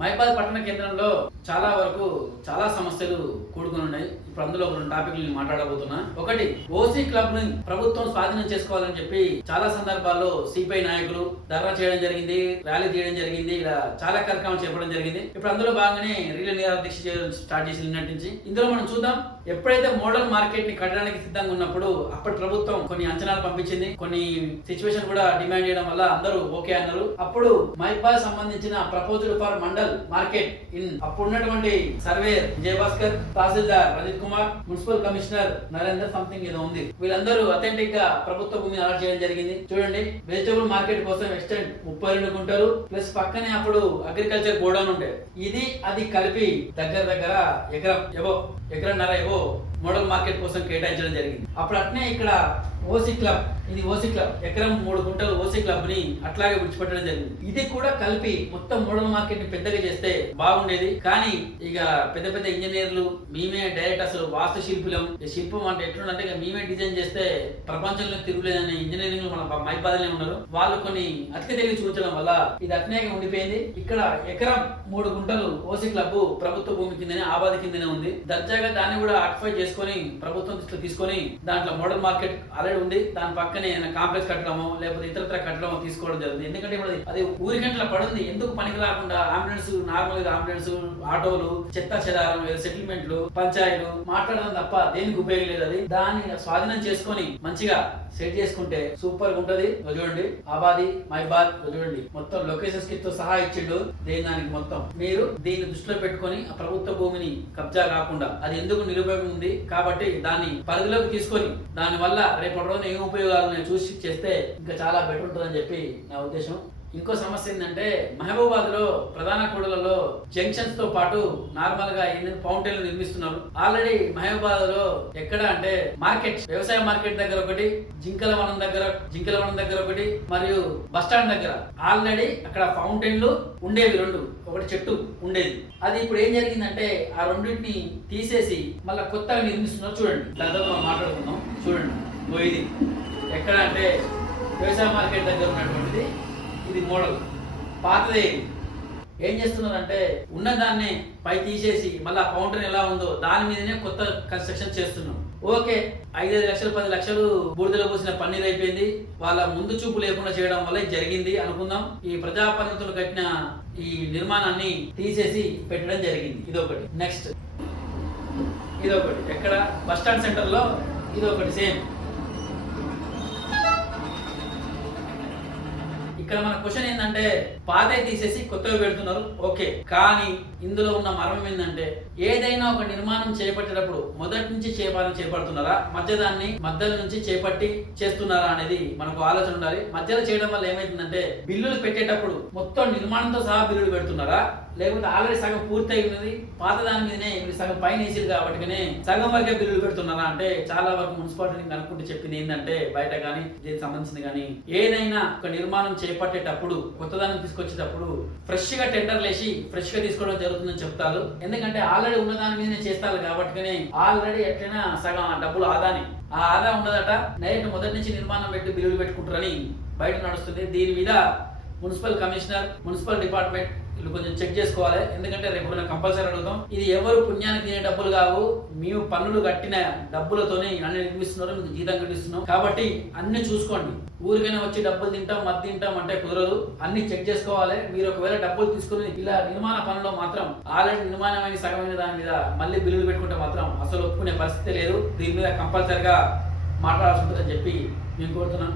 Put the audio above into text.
మైబాద్ పట్టణ కేంద్రంలో చాలా వరకు చాలా సమస్యలు కూడుకుని ఉన్నాయి. ఇప్పుడు అందులో రెండు టాపిక్లు నేను మాట్లాడబోతున్నా. ఒకటి ఓసీ క్లబ్ని ప్రభుత్వం స్వాధీనం చేసుకోవాలని చెప్పి చాలా సందర్భాల్లో సిపిఐ నాయకులు ధర్నా చేయడం జరిగింది ర్యాలీ చేయడం జరిగింది ఇలా చాలా కార్యక్రమాలు చేపడం జరిగింది. ఇప్పుడు అందులో భాగంగానే రీల నిరాహార దీక్ష చేయడం స్టార్ట్ చేసి నిన్నటి నుంచి. ఇందులో మనం చూద్దాం ఎప్పుడైతే మోడల్ మార్కెట్ని కట్టడానికి సిద్ధంగా ఉన్నప్పుడు అప్పటి ప్రభుత్వం కొన్ని అంచనాలు పంపించింది. కొన్ని సిచ్యువేషన్ కూడా డిమాండ్ చేయడం వల్ల అందరూ ఓకే అన్నారు. అప్పుడు మైపా సంబంధించిన proposal for mandal market in అప్పుడు ఉన్నటువంటి survey Vijayabhaskar tahsildar Rajith Kumar municipal commissioner Narender something ఏదో ఉంది. వీళ్ళందరూ అథెంటిక్గా ప్రభుత్వ భూమిని అలాట్ చేయడం జరిగింది. చూడండి వెజిటబుల్ మార్కెట్ కోసం ఎక్స్టెంట్ ముప్పై రెండు గుంటలు ప్లస్ పక్కనే అప్పుడు అగ్రికల్చర్ గోడౌన్ ఉండే. ఇది అది కలిపి దగ్గర దగ్గర ఎకరం ఏవో ఎకరన్నర ఏవో మోడల్ మార్కెట్ కోసం కేటాయించడం జరిగింది. అప్పుడు అట్నే ఇక్కడ ఓసీ క్లబ్ ఇది ఓసీ క్లబ్. ఎకరం మూడు గుంటలు ఓసీ క్లబ్ని అట్లాగే విడిచిపెట్టడం జరిగింది. ఇది కూడా కలిపి మొత్తం మోడల్ మార్కెట్ని పెద్దగా చేస్తే బాగుండేది. కానీ ఇక పెద్ద పెద్ద ఇంజనీర్లు మేమే డైరెక్ట్ అసలు వాస్తు శిల్పులం శిల్పం అంటే ఎట్లుందంటే ఇక మేమే డిజైన్ చేస్తే ప్రపంచంలో తిరుగులేదని ఇంజనీరింగ్లో మన మైబాదలే ఉన్నారు. వాళ్ళు కొన్ని అతిక తెలివి చూపించడం వల్ల ఇది అట్నే ఉండిపోయింది. ఇక్కడ ఎకరం మూడు గుంటలు ఓసీ క్లబ్ ప్రభుత్వ భూమి కిందనే ఆబాది కిందనే ఉంది. దర్జాగా దాన్ని కూడా ఆక్యుపై చేసుకొని ప్రభుత్వం దృష్టిలో తీసుకొని దాంట్లో మోడల్ మార్కెట్ ఆల్రెడీ ఉంది. దాని పక్కన కాంప్లెక్స్ కట్టడమో లేకపోతే ఇతరత్ర కట్టడమో తీసుకోవడం జరుగుతుంది. ఎందుకంటే ఇప్పుడు అది- ఊరి గంటల పడుంది ఎందుకు పనికి రాకుండా అంబులెన్స్ నార్మల్గా అంబులెన్స్ ఆటోలు చెత్త చెదారం సెటిల్మెంట్లు పంచాయతీలు మాట్లాడడం తప్ప దేనికి ఉపయోగం లేదు అది. దాన్ని స్వాధీనం చేసుకొని మంచిగా సెట్ చేసుకుంటే సూపర్ ఉంటది. చూడండి. ఆబాది మైబాద్ ఇదిగో చూడండి. మొత్తం లొకేషన్స్ కిట్తో సహా ఇచ్చిండు దేని దానికి మొత్తం. మీరు దీన్ని దృష్టిలో పెట్టుకొని ఆ ప్రభుత్వ భూమిని కబ్జా కాకుండా అది ఎందుకు నిరుపయోగం ఉంది? కాబట్టి దాన్ని పరిధిలోకి తీసుకొని దాని వల్ల రేపటి రోజున ఏం ఉపయోగాలు? వాళ్ళని చూసి చేస్తే ఇంకా చాలా బెటర్ ఉంటుందని చెప్పి నా ఉద్దేశం. ఇంకో సమస్య ఏంటంటే మహబూబాద్లో ప్రధాన కూడలలో జంక్షన్స్తో పాటు నార్మల్గా ఫౌంటైన్లు నిర్మిస్తున్నారు. ఆల్రెడీ మహబూబాద్లో ఎక్కడ అంటే మార్కెట్ వ్యవసాయ మార్కెట్ దగ్గర ఒకటి జింకల వనం దగ్గర జింకల వనం దగ్గర ఒకటి మరియు బస్ స్టాండ్ దగ్గర. ఆల్రెడీ అక్కడ ఫౌంటైన్లు ఉండేవి రెండు ఒకటి చెట్టు ఉండేది. అది ఇప్పుడు ఏం జరిగిందంటే ఆ రెండింటిని తీసేసి మళ్ళీ కొత్తగా నిర్మిస్తున్నారు. చూడండి దాదాపు మనం మాట్లాడుకుందాం. చూడండి ఇది ఎక్కడ అంటే వ్యవసాయ మార్కెట్ దగ్గర ఉన్నటువంటిది. ఇది మోడల్. పాతది ఏం చేస్తున్నారంటే ఉన్నదాన్ని పై తీసేసి మళ్ళీ ఫౌంటైన్ ఎలా ఉందో దాని మీదనే కొత్త కన్స్ట్రక్షన్ చేస్తున్నాం ఓకే ఐదైదు లక్షలు పది లక్షలు బూడిదలో పోసిన పన్నీర్ అయిపోయింది. వాళ్ళ ముందు చూపు లేకుండా చేయడం వల్ల జరిగింది అనుకుందాం. ఈ ప్రజాప్రతినిధులు కట్టిన ఈ నిర్మాణాన్ని తీసేసి పెట్టడం జరిగింది. ఇదొకటి. నెక్స్ట్. ఇదొకటి. ఎక్కడ? బస్ స్టాండ్ సెంటర్లో ఇదొకటి సేమ్. ఇక్కడ మన క్వశ్చన్ ఏంటంటే పాతే తీసేసి కొత్తవి పెడుతున్నారు. ఓకే. కానీ ఇందులో ఉన్న మర్మం ఏంటంటే ఏదైనా ఒక నిర్మాణం చేపట్టేటప్పుడు మొదటి నుంచి చేపాలని చేపడుతున్నారా? మధ్య దాన్ని మధ్యలో నుంచి చేపట్టి చేస్తున్నారా అనేది మనకు ఆలోచన ఉండాలి. మధ్యలో చేయడం వల్ల ఏమైతుందంటే బిల్లులు పెట్టేటప్పుడు మొత్తం నిర్మాణంతో సహా బిల్లులు పెడుతున్నారా? లేకుంటే ఆల్రెడీ సగం పూర్తయి ఉన్నది పాత దాని మీదనే ఇప్పుడు సగం పైన వేసిరు కాబట్టి సగం వరకే బిల్లులు పెడుతున్నారా అంటే చాలా వరకు మున్సిపాలిటీ కనుక్కుంటూ చెప్పింది ఏంటంటే బయట కానీ దీనికి సంబంధించింది కానీ ఏదైనా ఒక నిర్మాణం చేపట్టేటప్పుడు కొత్తదాన్ని తీసుకొచ్చేటప్పుడు ఫ్రెష్గా టెండర్ వేసి ఫ్రెష్గా తీసుకోవడం జరుగుతుందని చెప్తారు. ఎందుకంటే ఆల్రెడీ ఉన్న దాని మీదనే చేస్తారు కాబట్టి ఆల్రెడీ ఎట్లయినా సగం ఆ డబ్బులు ఆదాని. ఆ ఆదా ఉండదట డైరెక్ట్ మొదటి నుంచి నిర్మాణం పెట్టి బిల్లులు పెట్టుకుంటారని బయట నడుస్తుంది. దీని మీద మున్సిపల్ కమిషనర్ మున్సిపల్ డిపార్ట్మెంట్ వీళ్ళు కొంచెం చెక్ చేసుకోవాలి. ఎందుకంటే రేపు మనం కంపల్సరీ అడుగుతాం. ఇది ఎవరు పుణ్యానికి తినే డబ్బులు కావు. మేము పన్నులు కట్టిన డబ్బులతోనే అన్ని నిర్మిస్తున్నారు మీకు జీతం కట్టిస్తున్నాం. కాబట్టి అన్ని చూసుకోండి. ఊరికైనా వచ్చి డబ్బులు తింటాం మద్దు తింటాం అంటే కుదరదు. అన్ని చెక్ చేసుకోవాలి. మీరు ఒకవేళ డబ్బులు తీసుకుని ఇలా నిర్మాణ పనుల్లో మాత్రం ఆల్రెడీ నిర్మాణమైన సగమైన దాని మీద మళ్ళీ బిల్లులు పెట్టుకుంటే మాత్రం అసలు ఒప్పుకునే పరిస్థితి లేదు. దీని మీద కంపల్సరిగా మాట్లాడాల్సి ఉంటుందని చెప్పి నేను కోరుతున్నాను.